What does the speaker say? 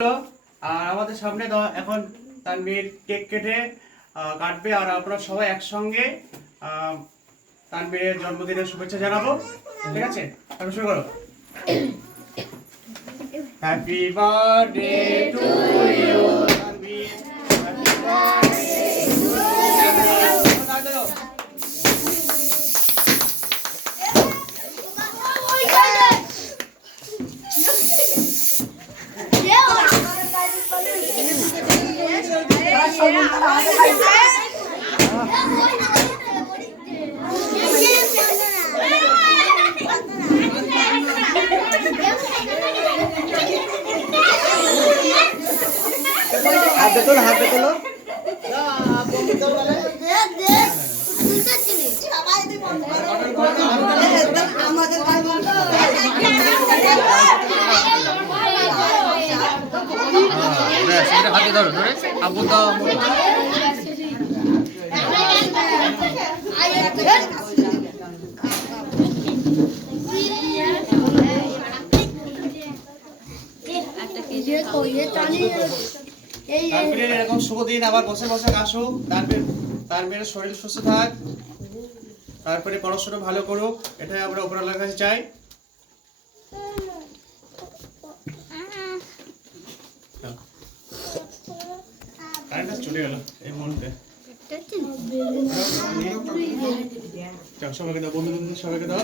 আর আমাদের সামনে এখন তানভীর কেক কেটে কাটবে আর আপনারা সবাই একসঙ্গে তানভীরের জন্মদিনের শুভেচ্ছা জানাবো। ঠিক আছে, তাহলে শুরু করো। Happy birthday to you Tanvir, happy birthday to you. হাতে তোলো, হাতে তোলো। হাতে ধরো ধরে আবু তো তানভীরের এরকম শুভ দিন আবার বসে বসে আসুক, তানভীরের শরীর সুস্থ থাক, তারপরে পড়াশোনা ভালো করুক, এটাই আমরা উপরওয়ালার কাছে চাই। চলে গেল এই মুহূর্তে। সবাইকে দাও, বন্ধু বন্ধু সবাইকে দাও।